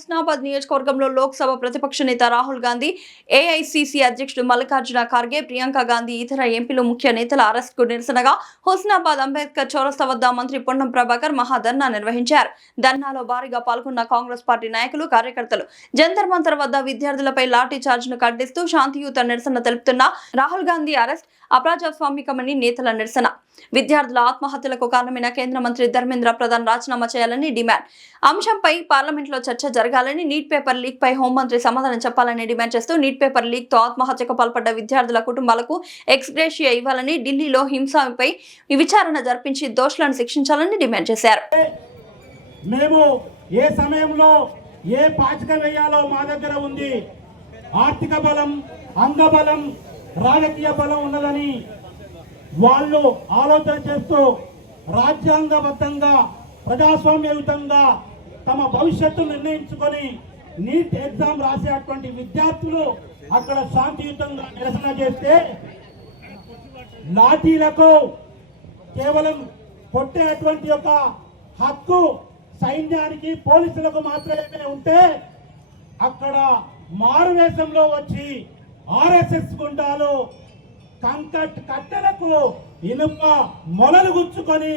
హుస్నాబాద్ నియోజకవర్గంలో లోక్సభ ప్రతిపక్ష నేత రాహుల్ గాంధీ, ఏఐసీసీ అధ్యక్షుడు మల్లికార్జున ఖార్గే, ప్రియాంక గాంధీ ఇతర ఎంపీలు ముఖ్య నేతల అరెస్టుకు నిరసనగా హుస్నాబాద్ అంబేద్కర్ చౌరస్తా వద్ద మంత్రి పొన్నం ప్రభాకర్ మహాధర్నా నిర్వహించారు. ధర్నాలో భారీగా పాల్గొన్న కాంగ్రెస్ పార్టీ నాయకులు, కార్యకర్తలు జంతర్ మంతర్ వద్ద విద్యార్థులపై లాఠీ చార్జ్ ను ఖండిస్తూ శాంతియుత నిరసన తెలుపుతున్న రాహుల్ గాంధీ అరెస్ట్ అప్రజాస్వామికమని నేతల నిరసన. విద్యార్థుల ఆత్మహత్యలకు కారణమైన కేంద్ర మంత్రి ధర్మేంద్ర ప్రధాన్ రాజీనామా చేయాలని డిమాండ్. అంశంపై పార్లమెంట్లో చర్చ జరగాలని, నీట్ పేపర్ లీక్ పై హోంమంత్రి సమాధానం చెప్పాలని డిమాండ్ చేస్తూ నీట్ పేపర్ లీక్ తో ఆత్మహత్యకు పాల్పడ్డ విద్యార్థుల కుటుంబాలకు ఎక్స్గ్రేషియా ఇవ్వాలని, ఢిల్లీలో హింసపై విచారణ జరిపించి దోషులను శిక్షించాలని డిమాండ్ చేశారు. మేము ఏ సమయంలో ఏ పాచిక వేయాలో మా దగ్గర ఉంది. ఆర్థిక బలం, అంగబలం, రాజకీయ బలం ఉన్నదని వాళ్ళు ఆలోచన చేస్తూ రాజ్యాంగబద్ధంగా ప్రజాస్వామ్యయుతంగా తమ భవిష్యత్తు నిర్ణయించుకొని నీట్ ఎగ్జామ్ రాసేటువంటి విద్యార్థులు అక్కడ శాంతియుతంగా నిరసన చేస్తే లాఠీలకు కేవలం కొట్టేటువంటి ఒక హక్కు సైన్యానికి, పోలీసులకు మాత్రమే ఉంటే అక్కడ మారువేషంలో వచ్చి ఆర్ఎస్ఎస్ గుండాలు కట్టెలకు ఇనుప మొలలు గుచ్చుకొని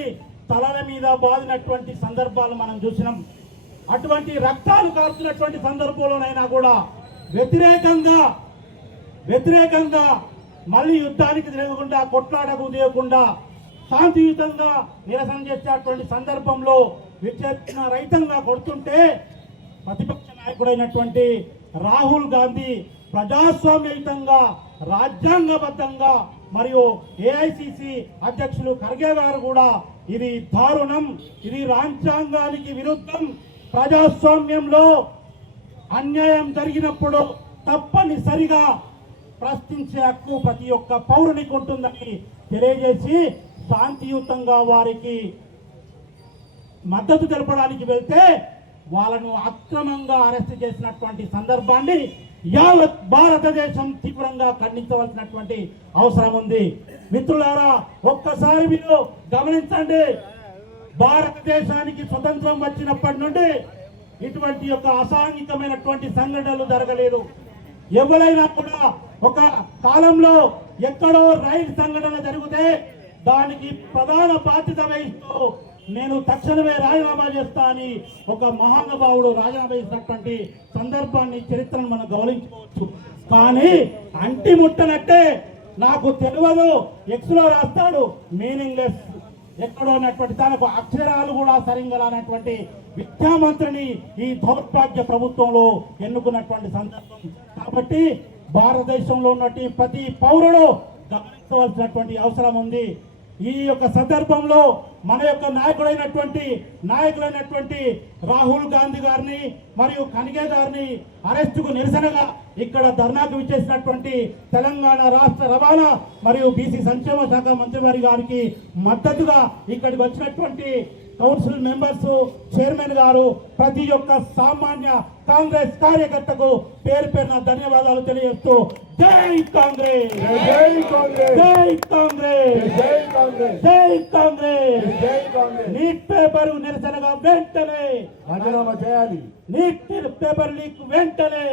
తలల మీద బాదినటువంటి సందర్భాలు మనం చూసినాం. అటువంటి రక్తాలు కారుతున్నటువంటి సందర్భంలోనైనా కూడా వ్యతిరేకంగా మళ్ళీ యుద్ధానికి తిరగకుండా, కొట్లాడకు దిగకుండా శాంతియుతంగా నిరసన చేసేటువంటి సందర్భంలో విచక్షణ రహితంగా కొడుతుంటే ప్రతిపక్ష నాయకుడైనటువంటి రాహుల్ గాంధీ ప్రజాస్వామ్యయుతంగా, రాజ్యాంగబద్ధంగా మరియు ఏఐసిసి అధ్యక్షులు ఖర్గే గారు కూడా ఇది దారుణం, ఇది రాజ్యాంగానికి విరుద్ధం, ప్రజాస్వామ్యంలో అన్యాయం జరిగినప్పుడు తప్పనిసరిగా ప్రశ్నించే హక్కు ప్రతి ఒక్క పౌరునికి ఉంటుందని తెలియజేసి శాంతియుతంగా వారికి మద్దతు తెలపడానికి వెళ్తే వాళ్ళను అక్రమంగా అరెస్ట్ చేసినటువంటి సందర్భాన్ని యావత్ భారతదేశం తీవ్రంగా ఖండించవలసినటువంటి అవసరం ఉంది. మిత్రులారా, ఒక్కసారి మీరు గమనించండి. భారతదేశానికి స్వతంత్రం వచ్చినప్పటి నుండి ఇటువంటి ఒక అసాంఘికమైనటువంటి సంఘటనలు జరగలేదు. ఎవరైనా కూడా ఒక కాలంలో ఎక్కడో రైలు సంఘటన జరిగితే దానికి ప్రధాన బాధ్యత వహిస్తూ నేను తక్షణమే రాజీనామా చేస్తా అని ఒక మహానుభావుడు రాజీనామా చేసినటువంటి సందర్భాన్ని, చరిత్రను మనం గమనించుకోవచ్చు. కానీ అంటి ముట్టనట్టే నాకు తెలియదు ఎక్స్లో రాస్తాడు, మీనింగ్లెస్ ఎక్కడో ఉన్నటువంటి తనకు అక్షరాలు కూడా సరిగ్గా రానటువంటి విద్యామంత్రిని ఈ దౌర్భాగ్య ప్రభుత్వంలో ఎన్నుకున్నటువంటి సందర్భం. కాబట్టి భారతదేశంలో ఉన్నటువంటి ప్రతి పౌరుడు గమనించవలసినటువంటి అవసరం ఉంది. ఈ యొక్క సందర్భంలో మన యొక్క నాయకులైనటువంటి రాహుల్ గాంధీ గారిని మరియు ఖర్గే గారిని అరెస్టుకు నిరసనగా ఇక్కడ ధర్నాకు విచ్చేసినటువంటి తెలంగాణ రాష్ట్ర రవాణా మరియు బీసీ సంక్షేమ శాఖ మంత్రి గారికి మద్దతుగా ఇక్కడికి వచ్చినటువంటి కౌన్సిల్ మెంబర్స్, చైర్మన్ గారు, ప్రతి ఒక్క సామాన్య కాంగ్రెస్ కార్యకర్తకు పేరు పేరున ధన్యవాదాలు తెలియజేస్తూ జై కాంగ్రెస్, జై కాంగ్రెస్, జై కాంగ్రెస్, జై కాంగ్రెస్, జై కాంగ్రెస్, జై కాంగ్రెస్. నీట్ పేపర్ నిరసనగా వెంటనే రాజీనామా చేయాలి. నీట్ పేపర్ లీక్ వెంటనే